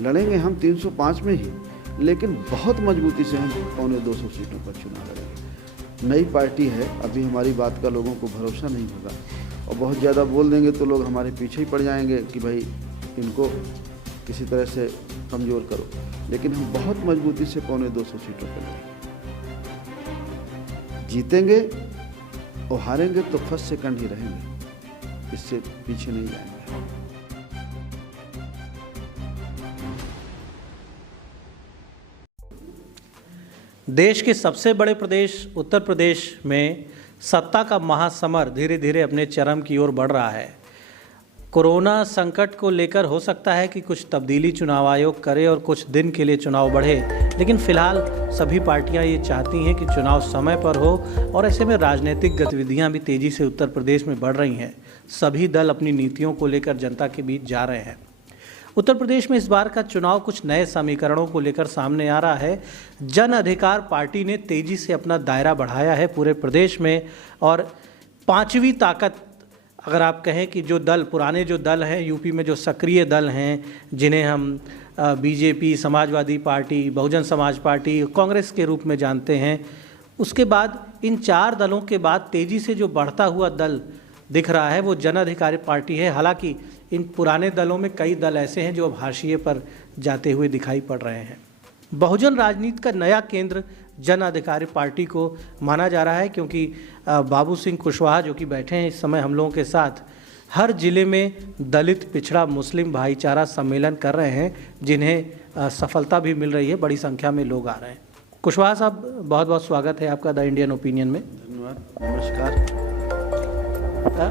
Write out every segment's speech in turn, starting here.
लड़ेंगे हम 305 में ही, लेकिन बहुत मजबूती से हम 250 सीटों पर चुनाव लड़ेंगे। नई पार्टी है, अभी हमारी बात का लोगों को भरोसा नहीं होगा और बहुत ज़्यादा बोल देंगे तो लोग हमारे पीछे ही पड़ जाएंगे कि भाई इनको किसी तरह से कमज़ोर करो, लेकिन हम बहुत मजबूती से 250 सीटों पर लड़ेंगे, जीतेंगे और हारेंगे तो फर्स्ट सेकंड ही रहेंगे, इससे पीछे नहीं जाएंगे। देश के सबसे बड़े प्रदेश उत्तर प्रदेश में सत्ता का महासमर धीरे धीरे अपने चरम की ओर बढ़ रहा है। कोरोना संकट को लेकर हो सकता है कि कुछ तब्दीली चुनाव आयोग करे और कुछ दिन के लिए चुनाव बढ़े, लेकिन फिलहाल सभी पार्टियां ये चाहती हैं कि चुनाव समय पर हो और ऐसे में राजनीतिक गतिविधियां भी तेज़ी से उत्तर प्रदेश में बढ़ रही हैं। सभी दल अपनी नीतियों को लेकर जनता के बीच जा रहे हैं। उत्तर प्रदेश में इस बार का चुनाव कुछ नए समीकरणों को लेकर सामने आ रहा है। जन अधिकार पार्टी ने तेजी से अपना दायरा बढ़ाया है पूरे प्रदेश में और पांचवी ताकत अगर आप कहें कि जो दल पुराने जो दल हैं यूपी में, जो सक्रिय दल हैं जिन्हें हम BJP, Samajwadi party, Bahujan Samaj party, Congress के रूप में जानते हैं, उसके बाद इन चार दलों के बाद तेज़ी से जो बढ़ता हुआ दल दिख रहा है वो जन अधिकार पार्टी है। हालांकि इन पुराने दलों में कई दल ऐसे हैं जो अब हाशिए पर जाते हुए दिखाई पड़ रहे हैं। बहुजन राजनीति का नया केंद्र जन अधिकार पार्टी को माना जा रहा है, क्योंकि बाबू सिंह कुशवाहा जो कि बैठे हैं इस समय हम लोगों के साथ, हर जिले में दलित, पिछड़ा, मुस्लिम भाईचारा सम्मेलन कर रहे हैं, जिन्हें सफलता भी मिल रही है। बड़ी संख्या में लोग आ रहे हैं। कुशवाहा साहब, बहुत बहुत स्वागत है आपका द इंडियन ओपिनियन में। धन्यवाद, नमस्कार।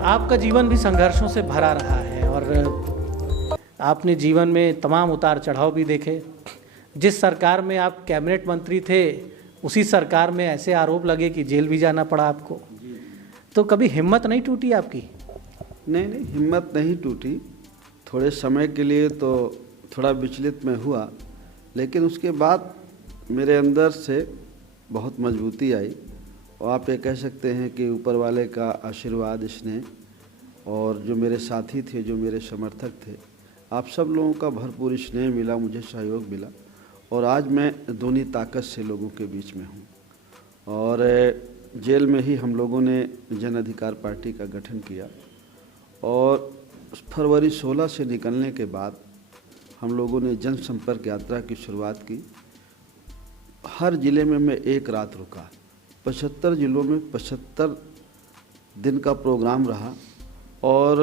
आपका जीवन भी संघर्षों से भरा रहा है और आपने जीवन में तमाम उतार चढ़ाव भी देखे। जिस सरकार में आप कैबिनेट मंत्री थे उसी सरकार में ऐसे आरोप लगे कि जेल भी जाना पड़ा आपको, तो कभी हिम्मत नहीं टूटी आपकी? नहीं, हिम्मत नहीं टूटी। थोड़े समय के लिए तो थोड़ा विचलित मैं हुआ, लेकिन उसके बाद मेरे अंदर से बहुत मजबूती आई और आप ये कह सकते हैं कि ऊपर वाले का आशीर्वाद, स्नेह और जो मेरे साथी थे, जो मेरे समर्थक थे, आप सब लोगों का भरपूर स्नेह मिला, मुझे सहयोग मिला और आज मैं दूनी ताकत से लोगों के बीच में हूँ। और जेल में ही हम लोगों ने जन अधिकार पार्टी का गठन किया और फरवरी 16 से निकलने के बाद हम लोगों ने जनसंपर्क यात्रा की शुरुआत की। हर ज़िले में मैं एक रात रुका, 75 ज़िलों में 75 दिन का प्रोग्राम रहा और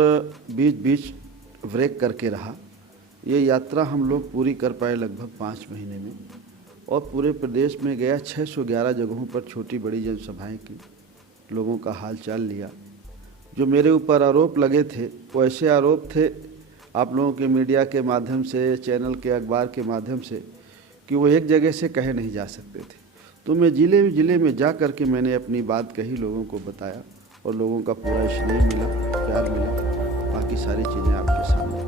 बीच बीच ब्रेक करके रहा। ये यात्रा हम लोग पूरी कर पाए लगभग 5 महीने में और पूरे प्रदेश में गया। 611 जगहों पर छोटी बड़ी जनसभाएं की, लोगों का हाल चाल लिया। जो मेरे ऊपर आरोप लगे थे वो ऐसे आरोप थे आप लोगों के मीडिया के माध्यम से, चैनल के, अखबार के माध्यम से, कि वो एक जगह से कहे नहीं जा सकते थे। तो मैं ज़िले में जा कर के मैंने अपनी बात कही, लोगों को बताया और लोगों का पूरा स्नेह मिला, प्यार मिला। बाकी सारी चीज़ें आपके सामने।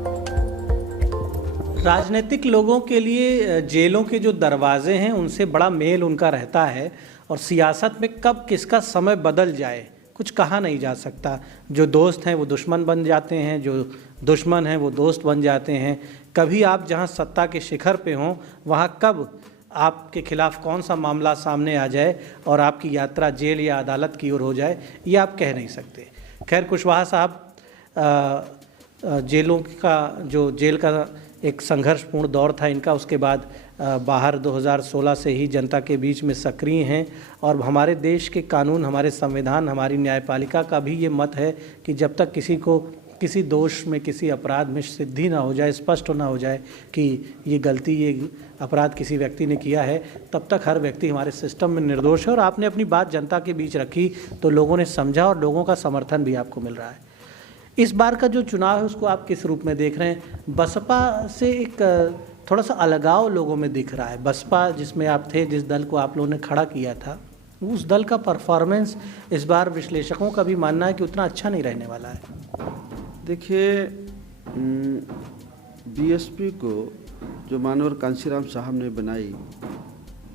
राजनीतिक लोगों के लिए जेलों के जो दरवाजे हैं उनसे बड़ा मेल उनका रहता है और सियासत में कब किसका समय बदल जाए कुछ कहा नहीं जा सकता। जो दोस्त हैं वो दुश्मन बन जाते हैं, जो दुश्मन हैं वो दोस्त बन जाते हैं। कभी आप जहां सत्ता के शिखर पे हों वहां कब आपके खिलाफ कौन सा मामला सामने आ जाए और आपकी यात्रा जेल या अदालत की ओर हो जाए, ये आप कह नहीं सकते। खैर, कुशवाहा साहब, जेलों का जो जेल का एक संघर्षपूर्ण दौर था इनका, उसके बाद बाहर 2016 से ही जनता के बीच में सक्रिय हैं और हमारे देश के कानून, हमारे संविधान, हमारी न्यायपालिका का भी ये मत है कि जब तक किसी को किसी दोष में, किसी अपराध में सिद्धि ना हो जाए, स्पष्ट ना हो जाए कि ये गलती, ये अपराध किसी व्यक्ति ने किया है, तब तक हर व्यक्ति हमारे सिस्टम में निर्दोष है। और आपने अपनी बात जनता के बीच रखी तो लोगों ने समझा और लोगों का समर्थन भी आपको मिल रहा है। इस बार का जो चुनाव है उसको आप किस रूप में देख रहे हैं? बसपा से एक थोड़ा सा अलगाव लोगों में दिख रहा है। बसपा जिसमें आप थे, जिस दल को आप लोगों ने खड़ा किया था, उस दल का परफॉर्मेंस इस बार विश्लेषकों का भी मानना है कि उतना अच्छा नहीं रहने वाला है। देखिए, बीएसपी को जो मानवर कांशीराम साहब ने बनाई,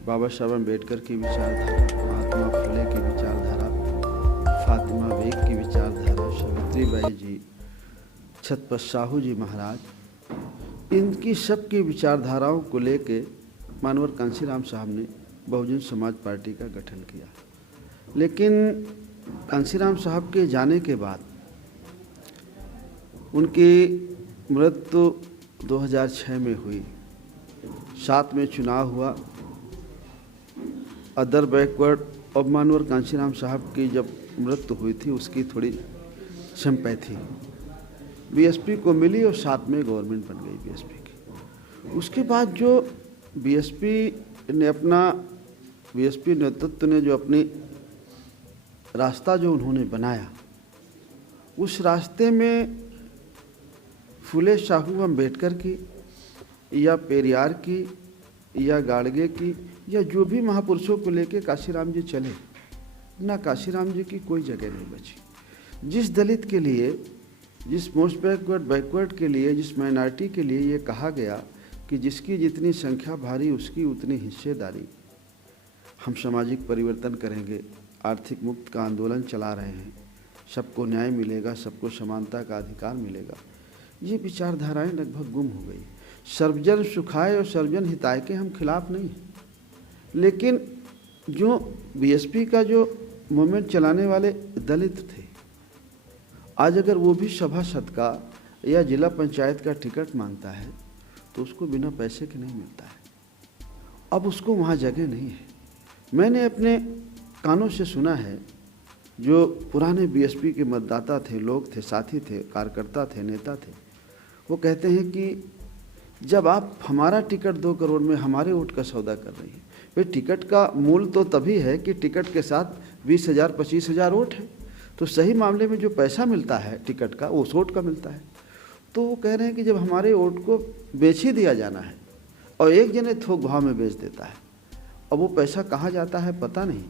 बाबा साहब अम्बेडकर की विचारधारा, महात्मा फुले की विचारधारा, फातिमा बेग की विचारधारा, सावित्रीबाई जी, छत्रपति साहू जी महाराज, इनकी सबकी विचारधाराओं को लेके मानवर कांशीराम साहब ने बहुजन समाज पार्टी का गठन किया। लेकिन कांशीराम साहब के जाने के बाद उनकी मृत्यु 2006 में हुई। 7 में चुनाव हुआ। अदर बैकवर्ड और मानवर कांशीराम साहब की जब मृत्यु हुई थी उसकी थोड़ी सिंपैथी बीएसपी को मिली और 7 में गवर्नमेंट बन गई बीएसपी की। उसके बाद जो बीएसपी नेतृत्व ने जो अपनी रास्ता जो उन्होंने बनाया, उस रास्ते में फुले शाहू अम्बेडकर की या पेरियार की या गाड़गे की या जो भी महापुरुषों को लेके काशीराम जी चले, ना काशीराम जी की कोई जगह नहीं बची। जिस दलित के लिए, जिस मोस्ट बैकवर्ड के लिए, जिस माइनॉरिटी के लिए ये कहा गया कि जिसकी जितनी संख्या भारी उसकी उतनी हिस्सेदारी, हम सामाजिक परिवर्तन करेंगे, आर्थिक मुक्त का आंदोलन चला रहे हैं, सबको न्याय मिलेगा, सबको समानता का अधिकार मिलेगा, ये विचारधाराएं लगभग गुम हो गई। सर्वजन सुखाय और सर्वजन हिताय के हम खिलाफ नहीं हैं, लेकिन जो बीएसपी का जो मूवमेंट चलाने वाले दलित थे, आज अगर वो भी सभासद का या जिला पंचायत का टिकट मांगता है तो उसको बिना पैसे के नहीं मिलता है। अब उसको वहाँ जगह नहीं है। मैंने अपने कानों से सुना है, जो पुराने बीएसपी के मतदाता थे, लोग थे, साथी थे, कार्यकर्ता थे, नेता थे, वो कहते हैं कि जब आप हमारा टिकट 2 करोड़ में हमारे वोट का सौदा कर रही है, भाई टिकट का मूल्य तो तभी है कि टिकट के साथ 20,000 25,000 वोट है, तो सही मामले में जो पैसा मिलता है टिकट का वो उस वोट का मिलता है। तो वो कह रहे हैं कि जब हमारे वोट को बेच ही दिया जाना है और एक जने थोक भाव में बेच देता है, अब वो पैसा कहाँ जाता है पता नहीं,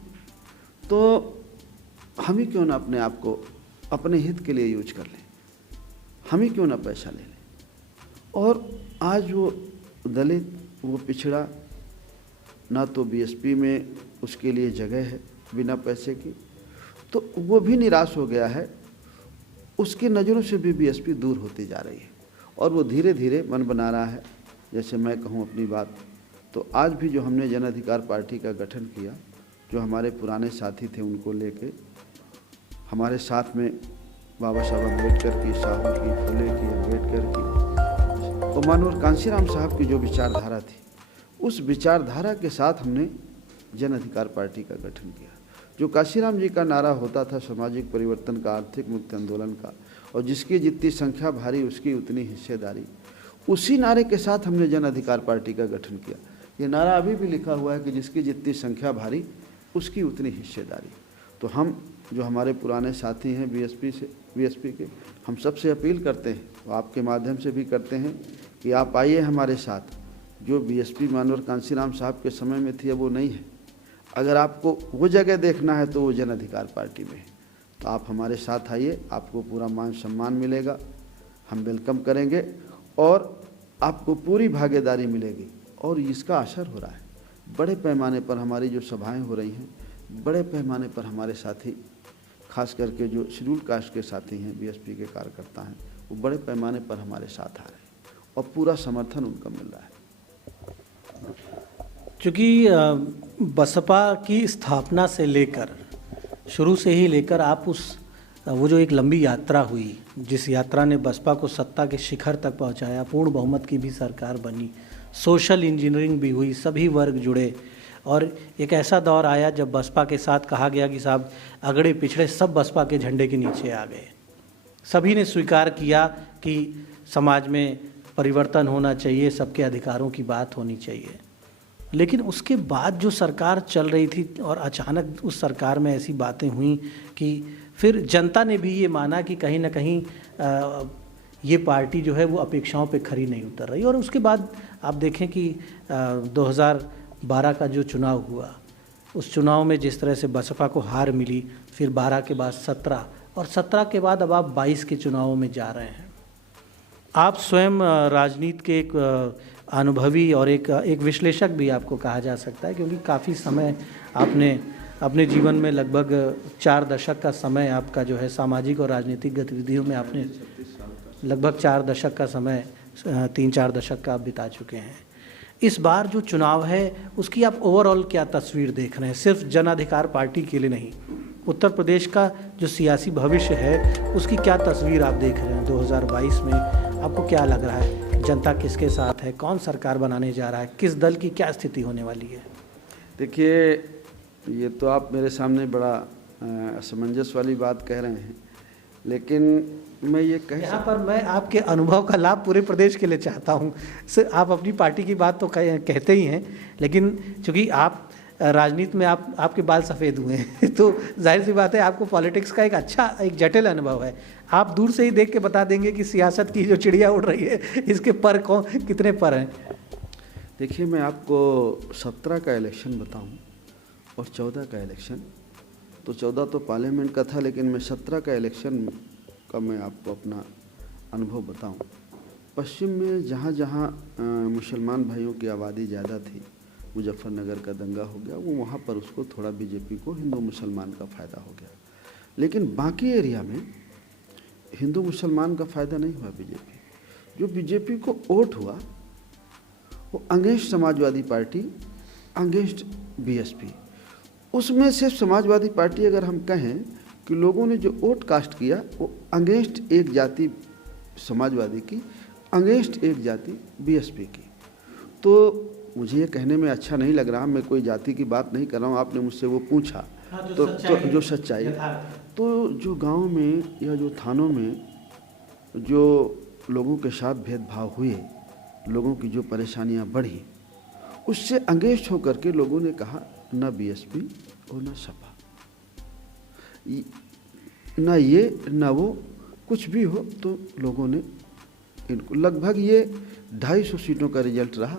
तो हम ही क्यों ना अपने आप को अपने हित के लिए यूज कर लें, हम ही क्यों ना पैसा ले लें। और आज वो दलित, वो पिछड़ा, ना तो बीएसपी में उसके लिए जगह है बिना पैसे की, तो वो भी निराश हो गया है। उसकी नज़रों से भी बीएसपी दूर होती जा रही है और वो धीरे धीरे मन बना रहा है। जैसे मैं कहूँ अपनी बात, तो आज भी जो हमने जन अधिकार पार्टी का गठन किया, जो हमारे पुराने साथी थे उनको लेके, हमारे साथ में बाबा साहब अम्बेडकर की, साहू की, फुले की, अम्बेडकर की और मानवर कांशीराम साहब की जो विचारधारा थी, उस विचारधारा के साथ हमने जन अधिकार पार्टी का गठन किया। जो काशीराम जी का नारा होता था सामाजिक परिवर्तन का, आर्थिक मुक्ति आंदोलन का, और जिसकी जितनी संख्या भारी उसकी उतनी हिस्सेदारी, उसी नारे के साथ हमने जन अधिकार पार्टी का गठन किया। ये नारा अभी भी लिखा हुआ है कि जिसकी जितनी संख्या भारी उसकी उतनी हिस्सेदारी। तो हम जो हमारे पुराने साथी हैं बीएसपी के, हम सबसे अपील करते हैं, और आपके माध्यम से भी करते हैं कि आप आइए हमारे साथ। जो बीएसपी मानवर कांशीराम साहब के समय में थी अब वो नहीं है। अगर आपको वो जगह देखना है तो वो जन अधिकार पार्टी में है, तो आप हमारे साथ आइए, आपको पूरा मान सम्मान मिलेगा, हम वेलकम करेंगे और आपको पूरी भागीदारी मिलेगी। और इसका असर हो रहा है, बड़े पैमाने पर हमारी जो सभाएं हो रही हैं, बड़े पैमाने पर हमारे साथी, खास करके जो शेड्यूल कास्ट के साथी हैं, बीएसपी के कार्यकर्ता हैं, वो बड़े पैमाने पर हमारे साथ आ रहे हैं और पूरा समर्थन उनका मिल रहा है। चूँकि बसपा की स्थापना से लेकर, शुरू से ही लेकर आप वो जो एक लंबी यात्रा हुई, जिस यात्रा ने बसपा को सत्ता के शिखर तक पहुंचाया, पूर्ण बहुमत की भी सरकार बनी, सोशल इंजीनियरिंग भी हुई, सभी वर्ग जुड़े, और एक ऐसा दौर आया जब बसपा के साथ कहा गया कि साहब अगड़े पिछड़े सब बसपा के झंडे के नीचे आ गए। सभी ने स्वीकार किया कि समाज में परिवर्तन होना चाहिए, सबके अधिकारों की बात होनी चाहिए। लेकिन उसके बाद जो सरकार चल रही थी और अचानक उस सरकार में ऐसी बातें हुई कि फिर जनता ने भी ये माना कि कहीं ना कहीं ये पार्टी जो है वो अपेक्षाओं पे खरी नहीं उतर रही। और उसके बाद आप देखें कि 2012 का जो चुनाव हुआ, उस चुनाव में जिस तरह से बसपा को हार मिली, फिर 12 के बाद 17 और 17 के बाद अब आप 22 के चुनावों में जा रहे हैं। आप स्वयं राजनीति के एक अनुभवी और एक विश्लेषक भी आपको कहा जा सकता है, क्योंकि काफ़ी समय आपने अपने जीवन में लगभग 4 दशक का समय आपका जो है सामाजिक और राजनीतिक गतिविधियों में आपने लगभग 4 दशक का समय 3-4 दशक का आप बिता चुके हैं। इस बार जो चुनाव है उसकी आप ओवरऑल क्या तस्वीर देख रहे हैं, सिर्फ जन अधिकार पार्टी के लिए नहीं, उत्तर प्रदेश का जो सियासी भविष्य है उसकी क्या तस्वीर आप देख रहे हैं 2022 में? आपको क्या लग रहा है, जनता किसके साथ है, कौन सरकार बनाने जा रहा है, किस दल की क्या स्थिति होने वाली है? देखिए, ये तो आप मेरे सामने बड़ा असमंजस वाली बात कह रहे हैं, लेकिन मैं ये यहाँ पर मैं आपके अनुभव का लाभ पूरे प्रदेश के लिए चाहता हूँ। सर, आप अपनी पार्टी की बात तो कहते ही हैं, लेकिन चूँकि आप राजनीति में आपके बाल सफ़ेद हुए हैं तो जाहिर सी बात है आपको पॉलिटिक्स का एक जटिल अनुभव है। आप दूर से ही देख के बता देंगे कि सियासत की जो चिड़िया उड़ रही है इसके पर कितने पर हैं? देखिए, मैं आपको 17 का इलेक्शन बताऊं और 14 का इलेक्शन, तो 14 तो पार्लियामेंट का था, लेकिन मैं 17 का इलेक्शन का मैं आपको अपना अनुभव बताऊं। पश्चिम में जहाँ जहाँ मुसलमान भाइयों की आबादी ज़्यादा थी, मुजफ्फरनगर का दंगा हो गया, वो वहाँ पर उसको थोड़ा बीजेपी को हिंदू मुसलमान का फ़ायदा हो गया, लेकिन बाकी एरिया में हिंदू मुसलमान का फ़ायदा नहीं हुआ। जो बीजेपी को वोट हुआ वो against Samajwadi party, against BSP. उसमें सिर्फ समाजवादी पार्टी अगर हम कहें कि लोगों ने जो वोट कास्ट किया वो अगेंस्ट एक जाति समाजवादी की, अगेंस्ट एक जाति बीएसपी की। तो मुझे ये कहने में अच्छा नहीं लग रहा, मैं कोई जाति की बात नहीं कर रहा हूँ, आपने मुझसे वो पूछा। तो जो सच्चाई, तो जो गांव में या जो थानों में जो लोगों के साथ भेदभाव हुए, लोगों की जो परेशानियां बढ़ी, उससे अगेंस्ट होकर के लोगों ने कहा न बीएसपी और न सपा, न ये न वो, कुछ भी हो। तो लोगों ने इनको लगभग ये 250 सीटों का रिजल्ट रहा।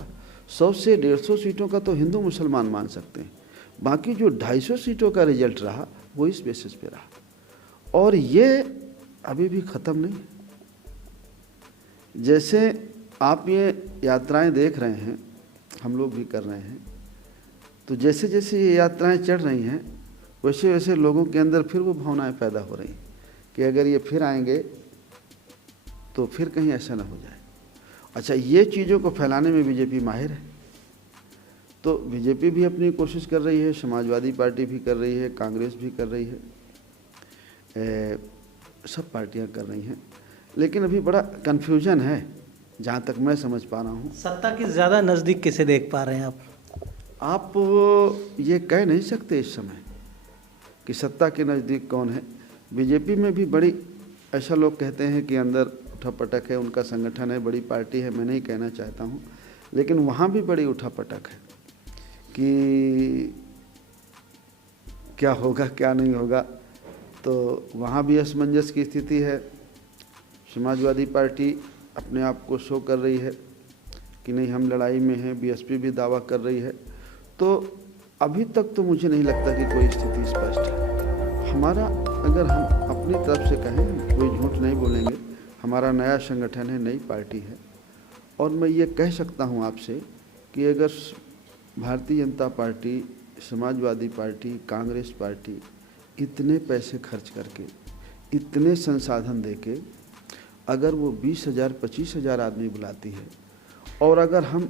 100 से 150 सीटों का तो हिंदू मुसलमान मान सकते हैं, बाकी जो 250 सीटों का रिजल्ट रहा वो इस बेसिस पे रहा। और ये अभी भी ख़त्म नहीं। जैसे आप ये यात्राएं देख रहे हैं, हम लोग भी कर रहे हैं, तो जैसे जैसे ये यात्राएं चढ़ रही हैं वैसे वैसे लोगों के अंदर फिर वो भावनाएं पैदा हो रही कि अगर ये फिर आएंगे तो फिर कहीं ऐसा ना हो जाए। अच्छा, ये चीज़ों को फैलाने में बीजेपी माहिर है, तो बीजेपी भी अपनी कोशिश कर रही है, समाजवादी पार्टी भी कर रही है, कांग्रेस भी कर रही है, सब पार्टियां कर रही हैं, लेकिन अभी बड़ा कन्फ्यूजन है जहाँ तक मैं समझ पा रहा हूँ। सत्ता के ज़्यादा नज़दीक किसे देख पा रहे हैं आप ये कह नहीं सकते इस समय कि सत्ता के नज़दीक कौन है। बीजेपी में भी बड़ी, ऐसा लोग कहते हैं कि अंदर उठापटक है, उनका संगठन है, बड़ी पार्टी है, मैं नहीं कहना चाहता हूँ, लेकिन वहाँ भी बड़ी उठापटक है कि क्या होगा क्या नहीं होगा। तो वहाँ भी असमंजस की स्थिति है। समाजवादी पार्टी अपने आप को शो कर रही है कि नहीं हम लड़ाई में हैं, बीएसपी भी दावा कर रही है। तो अभी तक तो मुझे नहीं लगता कि कोई स्थिति स्पष्ट है। हमारा, अगर हम अपनी तरफ से कहें, कोई झूठ नहीं बोलेंगे, हमारा नया संगठन है, नई पार्टी है, और मैं ये कह सकता हूँ आपसे कि अगर Bharatiya Janata party, Samajwadi party, Congress party इतने पैसे खर्च करके, इतने संसाधन देके अगर वो 20,000 25,000 आदमी बुलाती है, और अगर हम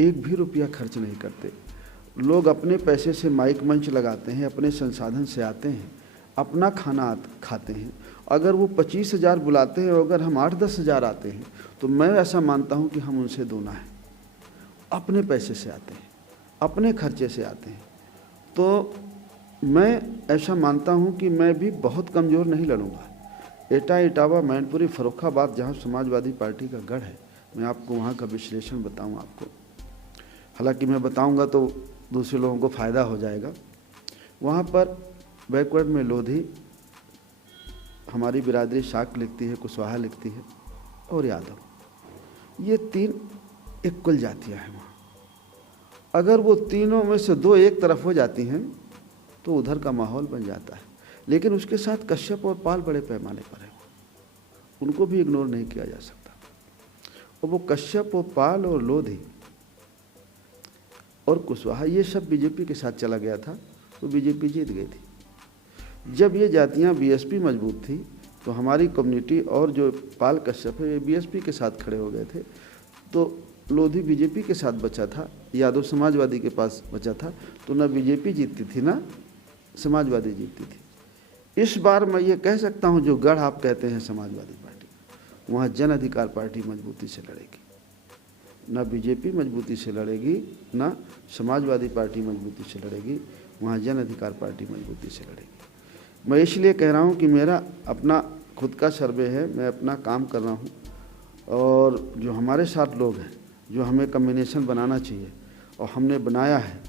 एक भी रुपया खर्च नहीं करते, लोग अपने पैसे से माइक मंच लगाते हैं, अपने संसाधन से आते हैं, अपना खाना खाते हैं, अगर वो 25,000 बुलाते हैं और अगर हम 8-10 हज़ार आते हैं, तो मैं ऐसा मानता हूँ कि हम उनसे दोना है। अपने पैसे से आते हैं, अपने खर्चे से आते हैं, तो मैं ऐसा मानता हूँ कि मैं भी बहुत कमज़ोर नहीं लड़ूंगा। एटा, इटावा, मैनपुरी, फर्रुखाबाद, जहाँ समाजवादी पार्टी का गढ़ है, मैं आपको वहाँ का विश्लेषण बताऊँ आपको। हालांकि मैं बताऊँगा तो दूसरे लोगों को फ़ायदा हो जाएगा। वहाँ पर बैकवर्ड में लोधी, हमारी बिरादरी शाक लिखती है, कुशवाहा लिखती है, और यादव, ये 3 एक कुल जातियाँ हैं वहाँ। अगर वो तीनों में से 2 एक तरफ हो जाती हैं तो उधर का माहौल बन जाता है। लेकिन उसके साथ कश्यप और पाल बड़े पैमाने पर है, उनको भी इग्नोर नहीं किया जा सकता। और वो कश्यप और पाल और लोधी और कुशवाहा, ये सब बीजेपी के साथ चला गया था, तो बीजेपी जीत गई थी। जब ये जातियां बीएसपी मजबूत थी तो हमारी कम्युनिटी और जो पाल कश्यप है ये बीएसपी के साथ खड़े हो गए थे। तो लोधी बीजेपी के साथ बचा था, यादव समाजवादी के पास बचा था, तो ना बीजेपी जीतती थी ना समाजवादी जीतती थी। इस बार मैं ये कह सकता हूँ, जो गढ़ आप कहते हैं समाजवादी पार्टी, वहाँ जन अधिकार पार्टी मजबूती से लड़ेगी। ना बीजेपी मजबूती से लड़ेगी, ना समाजवादी पार्टी मजबूती से लड़ेगी, वहाँ जन अधिकार पार्टी मजबूती से लड़ेगी। मैं इसलिए कह रहा हूँ कि मेरा अपना खुद का सर्वे है, मैं अपना काम कर रहा हूँ, और जो हमारे साथ लोग हैं, जो हमें कम्बिनेशन बनाना चाहिए और हमने बनाया है,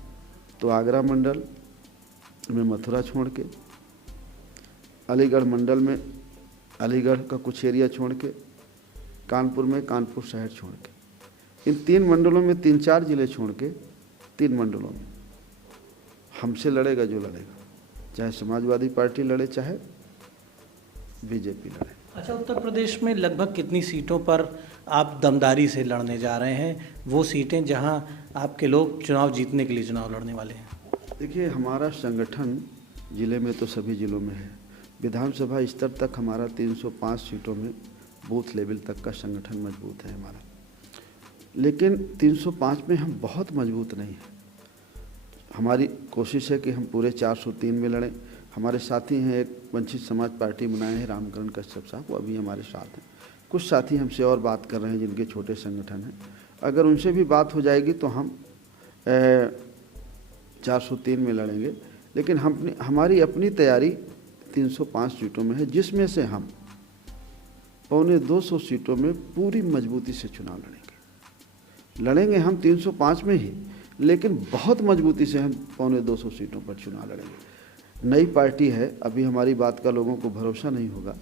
तो आगरा मंडल में मथुरा छोड़ के, अलीगढ़ मंडल में अलीगढ़ का कुछ एरिया छोड़ के, कानपुर में कानपुर शहर छोड़ के, इन 3 मंडलों में 3-4 ज़िले छोड़ के 3 मंडलों में हमसे लड़ेगा जो लड़ेगा, चाहे समाजवादी पार्टी लड़े चाहे बीजेपी लड़े। अच्छा, उत्तर प्रदेश में लगभग कितनी सीटों पर आप दमदारी से लड़ने जा रहे हैं, वो सीटें जहां आपके लोग चुनाव जीतने के लिए चुनाव लड़ने वाले हैं? देखिए, हमारा संगठन ज़िले में तो सभी ज़िलों में है, विधानसभा स्तर तक हमारा 305 सीटों में बूथ लेवल तक का संगठन मजबूत है हमारा, लेकिन 305 में हम बहुत मजबूत नहीं हैं। हमारी कोशिश है कि हम पूरे 403 में लड़ें। हमारे साथी हैं, एक वंचित समाज पार्टी बनाए हैं रामकरण कश्यप साहब, वो अभी हमारे साथ हैं। कुछ साथी हमसे और बात कर रहे हैं जिनके छोटे संगठन हैं, अगर उनसे भी बात हो जाएगी तो हम 403 में लड़ेंगे। लेकिन हमारी अपनी तैयारी 305 सीटों में है, जिसमें से हम 250 सीटों में पूरी मजबूती से चुनाव लड़ेंगे हम 305 में ही, लेकिन बहुत मजबूती से हम 250 सीटों पर चुनाव लड़ेंगे। नई पार्टी है, अभी हमारी बात का लोगों को भरोसा नहीं होगा,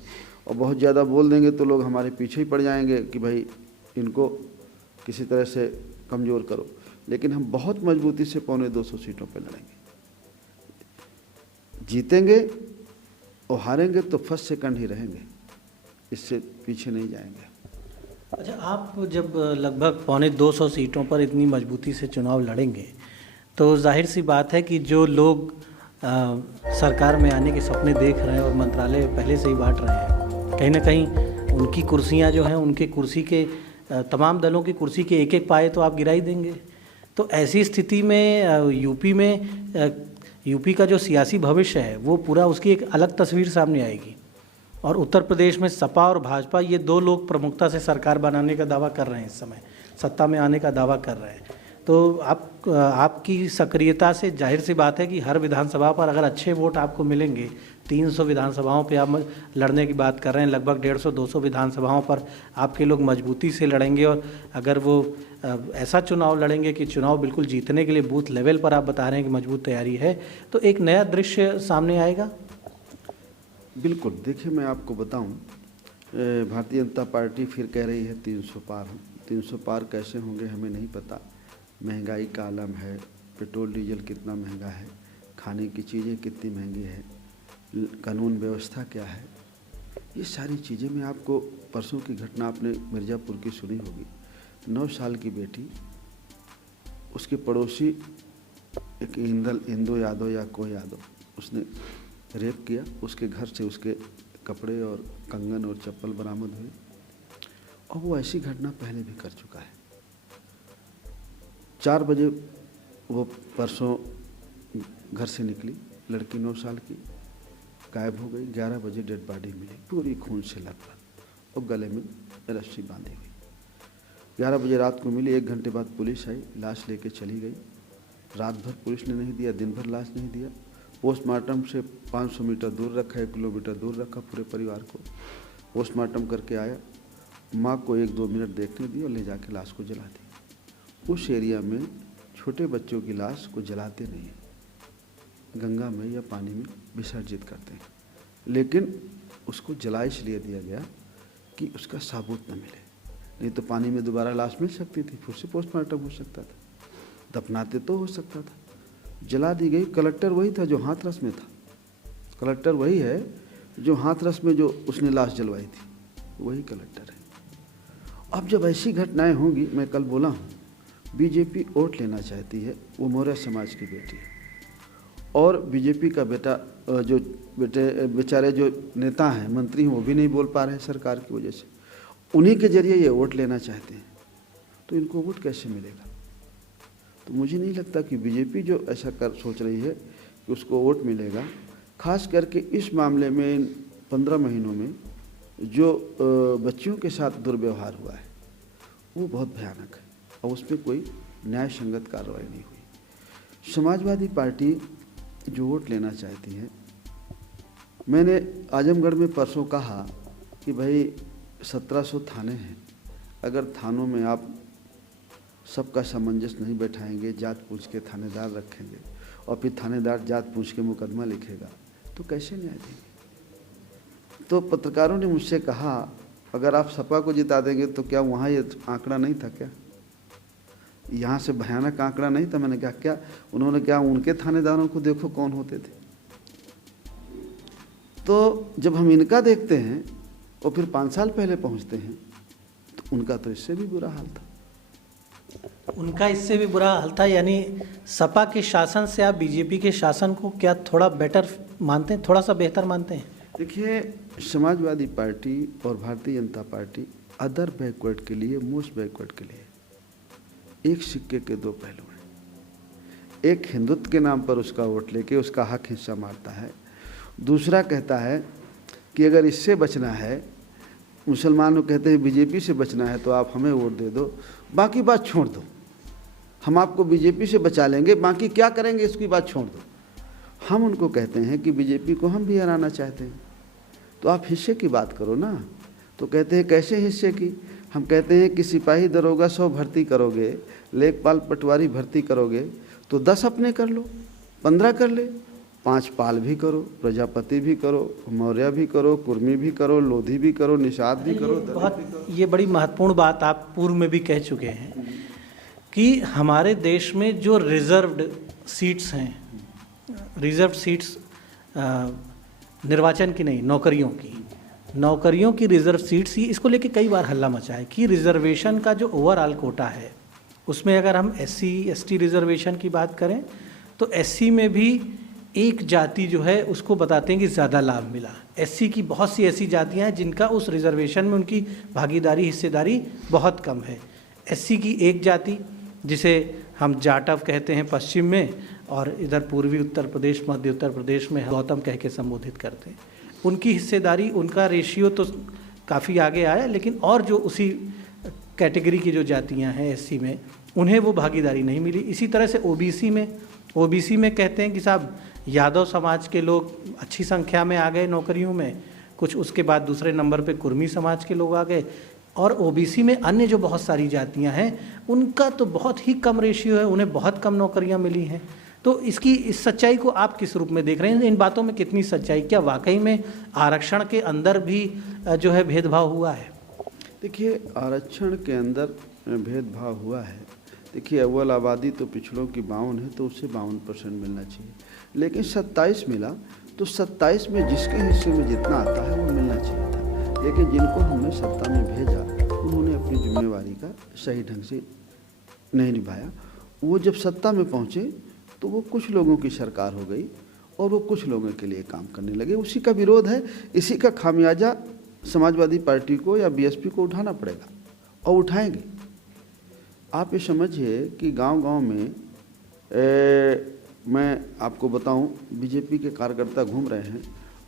और बहुत ज़्यादा बोल देंगे तो लोग हमारे पीछे ही पड़ जाएंगे कि भाई इनको किसी तरह से कमज़ोर करो, लेकिन हम बहुत मजबूती से 250 सीटों पर लड़ेंगे। जीतेंगे और हारेंगे तो फर्स्ट सेकंड ही रहेंगे, इससे पीछे नहीं जाएंगे। अच्छा, आप जब लगभग 250 सीटों पर इतनी मजबूती से चुनाव लड़ेंगे, तो जाहिर सी बात है कि जो लोग सरकार में आने के सपने देख रहे हैं और मंत्रालय पहले से ही बांट रहे हैं, कहीं ना कहीं उनकी कुर्सियां जो हैं, उनके कुर्सी के तमाम दलों की कुर्सी के एक एक पाए तो आप गिरा ही देंगे। तो ऐसी स्थिति में यूपी का जो सियासी भविष्य है वो पूरा, उसकी एक अलग तस्वीर सामने आएगी। और उत्तर प्रदेश में सपा और भाजपा, ये 2 लोग प्रमुखता से सरकार बनाने का दावा कर रहे हैं, इस समय सत्ता में आने का दावा कर रहे हैं। तो आपकी सक्रियता से जाहिर सी बात है कि हर विधानसभा पर अगर अच्छे वोट आपको मिलेंगे, 300 विधानसभाओं पे आप लड़ने की बात कर रहे हैं, लगभग 150-200 विधानसभाओं पर आपके लोग मजबूती से लड़ेंगे। और अगर वो ऐसा चुनाव लड़ेंगे कि चुनाव बिल्कुल जीतने के लिए बूथ लेवल पर आप बता रहे हैं कि मजबूत तैयारी है, तो एक नया दृश्य सामने आएगा। बिल्कुल, देखिए मैं आपको बताऊं, भारतीय जनता पार्टी फिर कह रही है 300 पार। 300 पार कैसे होंगे हमें नहीं पता। महंगाई का आलम है, पेट्रोल डीजल कितना महंगा है, खाने की चीज़ें कितनी महंगी है, कानून व्यवस्था क्या है, ये सारी चीज़ें मैं आपको, परसों की घटना आपने मिर्ज़ापुर की सुनी होगी। 9 साल की बेटी, उसके पड़ोसी एक इंदो यादव या कोई यादव, उसने रेप किया, उसके घर से उसके कपड़े और कंगन और चप्पल बरामद हुए, और वो ऐसी घटना पहले भी कर चुका है। 4 बजे वो परसों घर से निकली लड़की, 9 साल की, गायब हो गई। 11 बजे डेड बॉडी मिली, पूरी खून से लथपथ और गले में रस्सी बांधी हुई। 11 बजे रात को मिली, 1 घंटे बाद पुलिस आई, लाश लेके चली गई। रात भर पुलिस ने नहीं दिया, दिन भर लाश नहीं दिया। पोस्टमार्टम से 500 मीटर दूर रखा, 1 किलोमीटर दूर रखा पूरे परिवार को। पोस्टमार्टम करके आया, माँ को 1-2 मिनट देखने दी और ले जाके लाश को जला दी। उस एरिया में छोटे बच्चों की लाश को जलाते नहीं हैं, गंगा में या पानी में विसर्जित करते हैं, लेकिन उसको जला इसलिए दिया गया कि उसका साबुत न मिले, नहीं तो पानी में दोबारा लाश मिल सकती थी, फिर से पोस्टमार्टम हो सकता था, दफनाते तो हो सकता था। जला दी गई। कलेक्टर वही था जो हाथरस में था, कलेक्टर वही है जो हाथरस में जो उसने लाश जलवाई थी, वही कलेक्टर है। अब जब ऐसी घटनाएं होंगी, मैं कल बोला हूँ, बीजेपी वोट लेना चाहती है, वो मौर्य समाज की बेटी है, और बीजेपी का बेटा, जो बेचारे जो नेता हैं, मंत्री हैं, वो भी नहीं बोल पा रहे हैं सरकार की वजह से, उन्हीं के जरिए ये वोट लेना चाहते हैं। तो इनको वोट कैसे मिलेगा? तो मुझे नहीं लगता कि बीजेपी जो ऐसा सोच रही है कि उसको वोट मिलेगा। खास करके इस मामले में 15 महीनों में जो बच्चियों के साथ दुर्व्यवहार हुआ है वो बहुत भयानक है और उस पर कोई न्याय संगत कार्रवाई नहीं हुई। समाजवादी पार्टी जो वोट लेना चाहती है, मैंने आजमगढ़ में परसों कहा कि भाई 1700 थाने हैं, अगर थानों में आप सबका सामंजस्य नहीं बैठाएंगे, जात पूछ के थानेदार रखेंगे और फिर थानेदार जात पूछ के मुकदमा लिखेगा तो कैसे न्याय देंगे? तो पत्रकारों ने मुझसे कहा अगर आप सपा को जिता देंगे तो क्या वहाँ ये आंकड़ा नहीं था क्या? यहाँ से भयानक आंकड़ा नहीं था? मैंने कहा क्या? उन्होंने क्या उनके थानेदारों को देखो कौन होते थे। तो जब हम इनका देखते हैं और फिर 5 साल पहले पहुँचते हैं तो उनका तो इससे भी बुरा हाल था। उनका इससे भी बुरा हाल था, यानी सपा के शासन से आप बीजेपी के शासन को क्या थोड़ा बेटर मानते हैं, थोड़ा सा बेहतर मानते हैं? देखिए, समाजवादी पार्टी और Bharatiya Janata party other backward के लिए, मोस्ट बैकवर्ड के लिए एक सिक्के के 2 पहलू हैं। एक हिंदुत्व के नाम पर उसका वोट लेके उसका हक हिस्सा मारता है, दूसरा कहता है कि अगर इससे बचना है, मुसलमान लोग कहते हैं बीजेपी से बचना है तो आप हमें वोट दे दो, बाकी बात छोड़ दो, हम आपको बीजेपी से बचा लेंगे, बाकी क्या करेंगे इसकी बात छोड़ दो। हम उनको कहते हैं कि बीजेपी को हम भी हराना चाहते हैं तो आप हिस्से की बात करो ना। तो कहते हैं कैसे हिस्से की? हम कहते हैं कि सिपाही दरोगा 100 भर्ती करोगे, लेखपाल पटवारी भर्ती करोगे तो 10 अपने कर लो, 15 कर ले, 5 पाल भी करो, प्रजापति भी करो, मौर्य भी करो, कुर्मी भी करो, लोधी भी करो, निषाद भी करो, बहुत ये बड़ी महत्वपूर्ण बात आप पूर्व में भी कह चुके हैं कि हमारे देश में जो रिजर्व्ड सीट्स हैं, रिजर्व सीट्स निर्वाचन की नहीं, नौकरियों की रिजर्व सीट्स, ही इसको लेके कई बार हल्ला मचा है कि रिजर्वेशन का जो ओवरऑल कोटा है उसमें अगर हम SC ST रिजर्वेशन की बात करें तो SC में भी एक जाति जो है उसको बताते हैं कि ज़्यादा लाभ मिला। SC की बहुत सी ऐसी जातियां हैं जिनका उस रिजर्वेशन में उनकी भागीदारी, हिस्सेदारी बहुत कम है। SC की एक जाति जिसे हम जाटव कहते हैं पश्चिम में, और इधर पूर्वी उत्तर प्रदेश, मध्य उत्तर प्रदेश में गौतम कह के संबोधित करते हैं, उनकी हिस्सेदारी, उनका रेशियो तो काफ़ी आगे आया, लेकिन और जो उसी कैटेगरी की जो जातियां हैं SC में, उन्हें वो भागीदारी नहीं मिली। इसी तरह से OBC में कहते हैं कि साहब यादव समाज के लोग अच्छी संख्या में आ गए नौकरियों में, कुछ उसके बाद दूसरे नंबर पे कुर्मी समाज के लोग आ गए, और OBC में अन्य जो बहुत सारी जातियां हैं उनका तो बहुत ही कम रेशियो है, उन्हें बहुत कम नौकरियां मिली हैं। तो इस सच्चाई को आप किस रूप में देख रहे हैं? इन बातों में कितनी सच्चाई, क्या वाकई में आरक्षण के अंदर भी जो है भेदभाव हुआ है? देखिए, आरक्षण के अंदर भेदभाव हुआ है। देखिए, अव्वल आबादी तो पिछड़ों की 52 है तो उससे 52% मिलना चाहिए, लेकिन 27 मिला तो 27 में जिसके हिस्से में जितना आता है वो मिलना चाहिए था। लेकिन जिनको हमने सत्ता में भेजा उन्होंने अपनी जिम्मेवारी का सही ढंग से नहीं निभाया। वो जब सत्ता में पहुँचे तो वो कुछ लोगों की सरकार हो गई और वो कुछ लोगों के लिए काम करने लगे। उसी का विरोध है, इसी का खामियाजा समाजवादी पार्टी को या BSP को उठाना पड़ेगा और उठाएंगे। आप ये समझिए कि गांव-गांव में मैं आपको बताऊं, बीजेपी के कार्यकर्ता घूम रहे हैं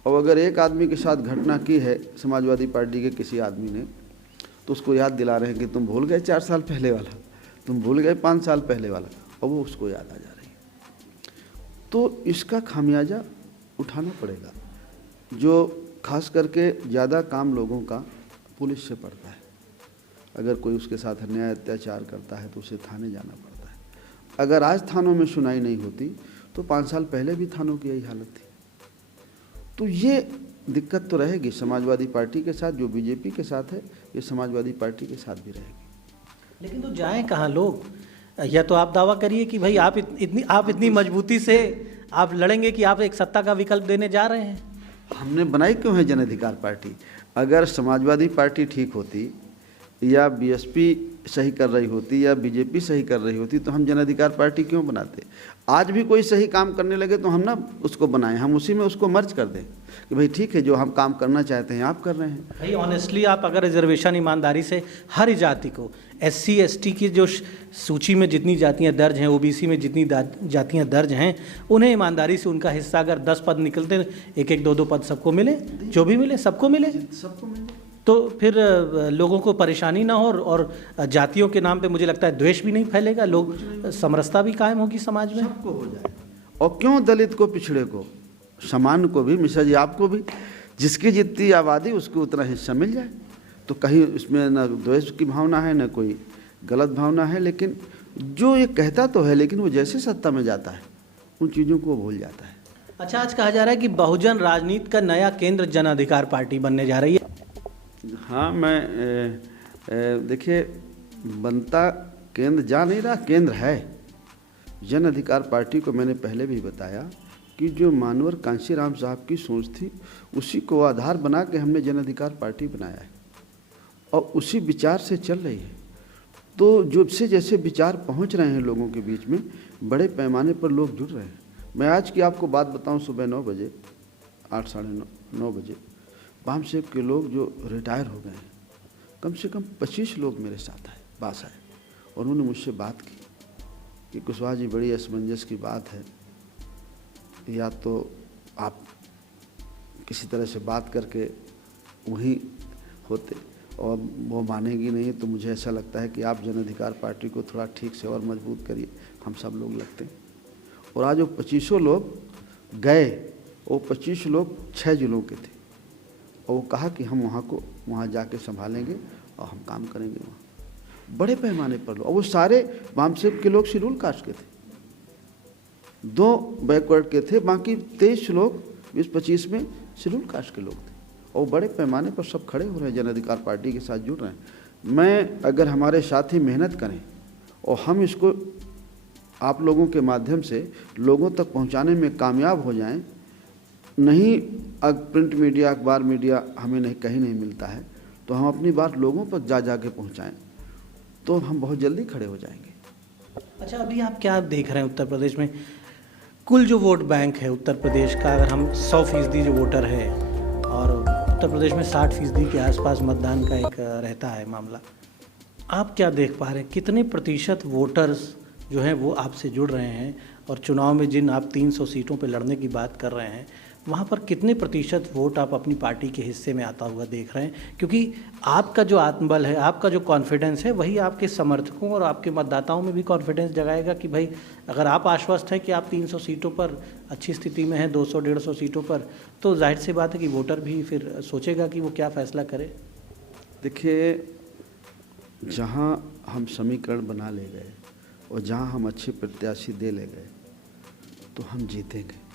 और अगर एक आदमी के साथ घटना की है समाजवादी पार्टी के किसी आदमी ने तो उसको याद दिला रहे हैं कि तुम भूल गए 4 साल पहले वाला, तुम भूल गए 5 साल पहले वाला, और वो उसको याद आ जा रही है। तो इसका खामियाजा उठाना पड़ेगा। जो खास करके ज़्यादा काम लोगों का पुलिस से पड़ता है। अगर कोई उसके साथ अन्याय अत्याचार करता है तो उसे थाने जाना पड़ता है। अगर आज थानों में सुनाई नहीं होती तो 5 साल पहले भी थानों की यही हालत थी। तो ये दिक्कत तो रहेगी समाजवादी पार्टी के साथ, जो बीजेपी के साथ है, ये समाजवादी पार्टी के साथ भी रहेगी। लेकिन तो जाएं कहाँ लोग? या तो आप दावा करिए कि भाई आप इतनी मजबूती से आप लड़ेंगे कि आप एक सत्ता का विकल्प देने जा रहे हैं। हमने बनाई क्यों है जन अधिकार पार्टी? अगर समाजवादी पार्टी ठीक होती या बीएसपी सही कर रही होती या बीजेपी सही कर रही होती तो हम जन अधिकार पार्टी क्यों बनाते। आज भी कोई सही काम करने लगे तो हम ना उसको बनाएं, हम उसी में उसको मर्ज कर दें कि भाई ठीक है, जो हम काम करना चाहते हैं आप कर रहे हैं। भाई ऑनेस्टली आप अगर रिजर्वेशन ईमानदारी से हर जाति को, SC ST की जो सूची में जितनी जातियां दर्ज हैं, OBC में जितनी जातियां दर्ज हैं, उन्हें ईमानदारी से उनका हिस्सा अगर 10 पद निकलते, 1-1 2-2 पद सबको मिले, जो भी मिले सबको मिले, तो फिर लोगों को परेशानी ना हो और जातियों के नाम पे मुझे लगता है द्वेष भी नहीं फैलेगा, लोग समरसता भी कायम होगी समाज में, सबको हो जाए। और क्यों दलित को, पिछड़े को, सामान्य को भी, मिश्रा जी आपको भी, जिसकी जितनी आबादी उसको उतना हिस्सा मिल जाए। तो कहीं इसमें न द्वेष की भावना है न कोई गलत भावना है, लेकिन जो ये कहता तो है लेकिन वो जैसे सत्ता में जाता है उन चीज़ों को वो भूल जाता है। अच्छा, आज कहा जा रहा है कि बहुजन राजनीति का नया केंद्र जन अधिकार पार्टी बनने जा रही है। हाँ, मैं देखिए, बनता केंद्र जा नहीं रहा, केंद्र है। जन अधिकार पार्टी को मैंने पहले भी बताया कि जो मानवर कांशीराम साहब की सोच थी उसी को आधार बना के हमने जन अधिकार पार्टी बनाया है और उसी विचार से चल रही है। तो जो से जैसे विचार पहुंच रहे हैं लोगों के बीच में, बड़े पैमाने पर लोग जुड़ रहे हैं। मैं आज की आपको बात बताऊं, सुबह 9 बजे, 8 साढ़े 9 बजे बामसेब के लोग जो रिटायर हो गए हैं, कम से कम 25 लोग मेरे साथ आए, पास आए और उन्होंने मुझसे बात की कि कुशवाहा जी, बड़ी असमंजस की बात है, या तो आप किसी तरह से बात करके वहीं होते, और वो मानेगी नहीं तो मुझे ऐसा लगता है कि आप जन अधिकार पार्टी को थोड़ा ठीक से और मजबूत करिए, हम सब लोग लगते हैं। और आज वो 25 लोग गए, वो 25 लोग 6 जिलों के थे और वो कहा कि हम वहाँ जाके संभालेंगे और हम काम करेंगे वहाँ, बड़े पैमाने पर लोग। और वो सारे बामसेब के लोग शेड्यूल कास्ट के थे, 2 बैकवर्ड के थे, बाकी 23 लोग 20-25 में शेड्यूल कास्ट के लोग थे और बड़े पैमाने पर सब खड़े हो रहे हैं, जन अधिकार पार्टी के साथ जुड़ रहे हैं। मैं, अगर हमारे साथी मेहनत करें और हम इसको आप लोगों के माध्यम से लोगों तक पहुंचाने में कामयाब हो जाएं, नहीं प्रिंट मीडिया, अखबार मीडिया हमें नहीं, कहीं नहीं मिलता है, तो हम अपनी बात लोगों पर जा के पहुंचाएं तो हम बहुत जल्दी खड़े हो जाएंगे। अच्छा, अभी आप क्या देख रहे हैं उत्तर प्रदेश में कुल जो वोट बैंक है उत्तर प्रदेश का, अगर हम 100% जो वोटर है और उत्तर प्रदेश में 60% के आसपास मतदान का एक रहता है मामला, आप क्या देख पा रहे हैं, कितने प्रतिशत वोटर्स जो हैं वो आपसे जुड़ रहे हैं और चुनाव में जिन आप 300 सीटों पे लड़ने की बात कर रहे हैं वहाँ पर कितने प्रतिशत वोट आप अपनी पार्टी के हिस्से में आता हुआ देख रहे हैं? क्योंकि आपका जो आत्मबल है, आपका जो कॉन्फिडेंस है, वही आपके समर्थकों और आपके मतदाताओं में भी कॉन्फिडेंस जगाएगा कि भाई अगर आप आश्वस्त हैं कि आप 300 सीटों पर अच्छी स्थिति में हैं, 200-150 सीटों पर, तो जाहिर सी बात है कि वोटर भी फिर सोचेगा कि वो क्या फैसला करे। देखिए, जहाँ हम समीकरण बना ले गए और जहाँ हम अच्छे प्रत्याशी दे ले गए तो हम जीतेंगे।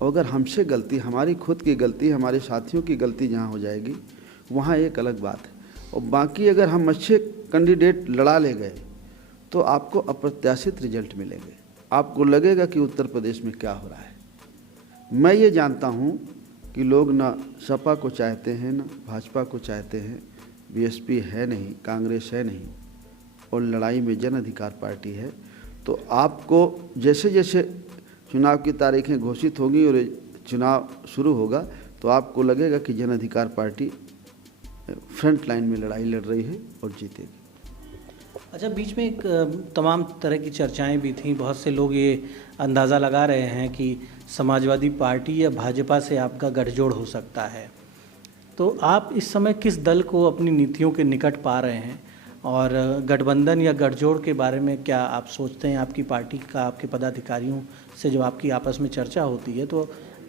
और अगर हमसे गलती, हमारी खुद की गलती, हमारे साथियों की गलती जहाँ हो जाएगी वहाँ एक अलग बात है। और बाकी अगर हम अच्छे कैंडिडेट लड़ा ले गए तो आपको अप्रत्याशित रिजल्ट मिलेंगे, आपको लगेगा कि उत्तर प्रदेश में क्या हो रहा है। मैं ये जानता हूँ कि लोग ना सपा को चाहते हैं ना भाजपा को चाहते हैं, बीएसपी है नहीं, कांग्रेस है नहीं, और लड़ाई में जन अधिकार पार्टी है। तो आपको जैसे जैसे चुनाव की तारीखें घोषित होंगी और चुनाव शुरू होगा तो आपको लगेगा कि जन अधिकार पार्टी फ्रंट लाइन में लड़ाई लड़ रही है और जीतेगी। अच्छा, बीच में एक तमाम तरह की चर्चाएं भी थीं, बहुत से लोग ये अंदाज़ा लगा रहे हैं कि समाजवादी पार्टी या भाजपा से आपका गठजोड़ हो सकता है। तो आप इस समय किस दल को अपनी नीतियों के निकट पा रहे हैं और गठबंधन या गठजोड़ के बारे में क्या आप सोचते हैं? आपकी पार्टी का, आपके पदाधिकारियों से जब आपकी आपस में चर्चा होती है तो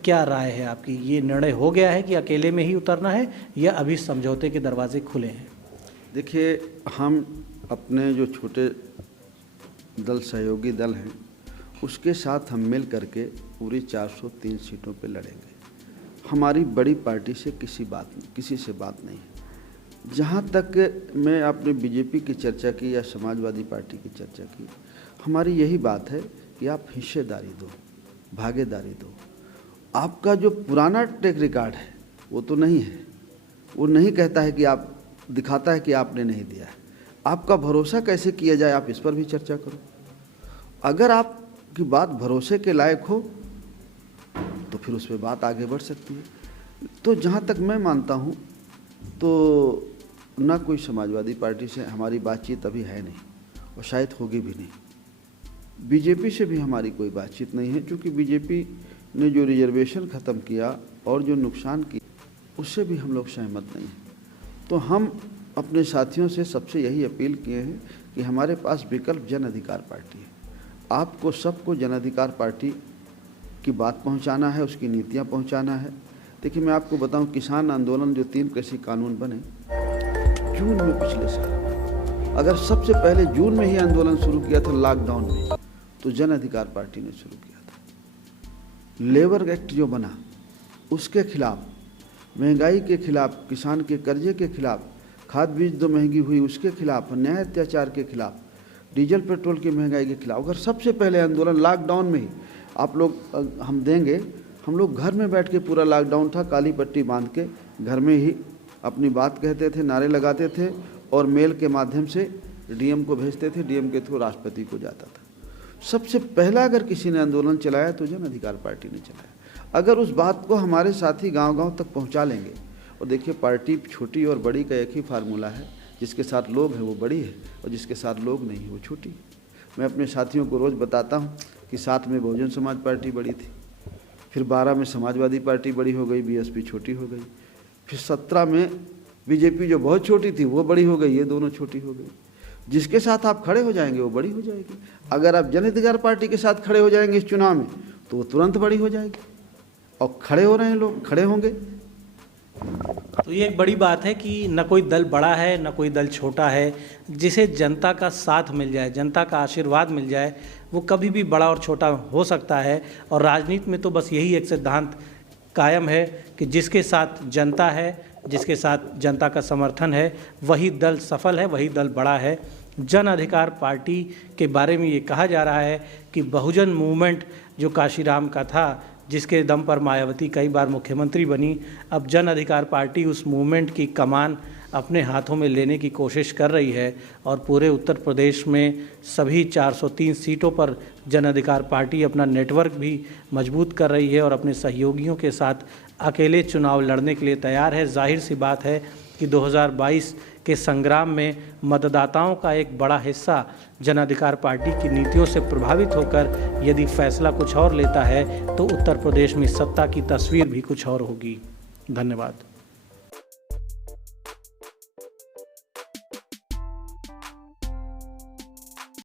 क्या राय है आपकी? ये निर्णय हो गया है कि अकेले में ही उतरना है या अभी समझौते के दरवाजे खुले हैं? देखिए, हम अपने जो छोटे दल, सहयोगी दल हैं, उसके साथ हम मिल करके पूरी 403 सीटों पे लड़ेंगे। हमारी बड़ी पार्टी से किसी से बात नहीं है। जहाँ तक मैं आपने बीजेपी की चर्चा की या समाजवादी पार्टी की चर्चा की, हमारी यही बात है कि आप हिस्सेदारी दो, भागीदारी दो। आपका जो पुराना ट्रैक रिकॉर्ड है वो तो नहीं है, वो नहीं कहता है कि आप दिखाता है कि आपने नहीं दिया है। आपका भरोसा कैसे किया जाए, आप इस पर भी चर्चा करो। अगर आपकी बात भरोसे के लायक हो तो फिर उस पर बात आगे बढ़ सकती है। तो जहाँ तक मैं मानता हूँ तो ना कोई समाजवादी पार्टी से हमारी बातचीत अभी है नहीं और शायद होगी भी नहीं। बीजेपी से भी हमारी कोई बातचीत नहीं है, क्योंकि बीजेपी ने जो रिजर्वेशन ख़त्म किया और जो नुकसान किया उससे भी हम लोग सहमत नहीं हैं। तो हम अपने साथियों से सबसे यही अपील किए हैं कि हमारे पास विकल्प जन अधिकार पार्टी है। आपको सबको जन अधिकार पार्टी की बात पहुंचाना है, उसकी नीतियां पहुंचाना है। देखिए, मैं आपको बताऊं, किसान आंदोलन जो 3 कृषि कानून बने जून में पिछले साल, अगर सबसे पहले जून में ही आंदोलन शुरू किया था लॉकडाउन में, तो जन अधिकार पार्टी ने शुरू किया था। लेबर एक्ट जो बना उसके खिलाफ, महंगाई के खिलाफ, किसान के कर्जे के खिलाफ, खाद बीज जो महंगी हुई उसके खिलाफ, अन्याय अत्याचार के खिलाफ, डीजल पेट्रोल की महंगाई के खिलाफ, अगर सबसे पहले आंदोलन लॉकडाउन में ही आप लोग हम देंगे, हम लोग घर में बैठ के पूरा लॉकडाउन था, काली पट्टी बांध के घर में ही अपनी बात कहते थे, नारे लगाते थे और मेल के माध्यम से डीएम को भेजते थे, डीएम के थ्रू राष्ट्रपति को जाता था। सबसे पहला अगर किसी ने आंदोलन चलाया तो जन अधिकार पार्टी ने चलाया। अगर उस बात को हमारे साथी गांव-गांव तक पहुंचा लेंगे, और देखिए पार्टी छोटी और बड़ी का एक ही फार्मूला है, जिसके साथ लोग हैं वो बड़ी है और जिसके साथ लोग नहीं है वो छोटी है। मैं अपने साथियों को रोज़ बताता हूँ कि 7 में बहुजन समाज पार्टी बड़ी थी, फिर 12 में समाजवादी पार्टी बड़ी हो गई, बीएसपी छोटी हो गई, फिर 17 में बीजेपी जो बहुत छोटी थी वो बड़ी हो गई, ये दोनों छोटी हो गई। जिसके साथ आप खड़े हो जाएंगे वो बड़ी हो जाएगी। अगर आप जन अधिकार पार्टी के साथ खड़े हो जाएंगे इस चुनाव में तो वो तुरंत बड़ी हो जाएगी, और खड़े हो रहे हैं लोग, खड़े होंगे। तो ये एक बड़ी बात है कि न कोई दल बड़ा है न कोई दल छोटा है। जिसे जनता का साथ मिल जाए, जनता का आशीर्वाद मिल जाए, वो कभी भी बड़ा और छोटा हो सकता है। और राजनीति में तो बस यही एक सिद्धांत कायम है कि जिसके साथ जनता है, जिसके साथ जनता का समर्थन है, वही दल सफल है, वही दल बड़ा है। जन अधिकार पार्टी के बारे में ये कहा जा रहा है कि बहुजन मूवमेंट जो काशीराम का था, जिसके दम पर मायावती कई बार मुख्यमंत्री बनी, अब जन अधिकार पार्टी उस मूवमेंट की कमान अपने हाथों में लेने की कोशिश कर रही है। और पूरे उत्तर प्रदेश में सभी 403 सीटों पर जन अधिकार पार्टी अपना नेटवर्क भी मजबूत कर रही है और अपने सहयोगियों के साथ अकेले चुनाव लड़ने के लिए तैयार है। जाहिर सी बात है कि 2022 के संग्राम में मतदाताओं का एक बड़ा हिस्सा जन अधिकार पार्टी की नीतियों से प्रभावित होकर यदि फैसला कुछ और लेता है तो उत्तर प्रदेश में सत्ता की तस्वीर भी कुछ और होगी। धन्यवाद।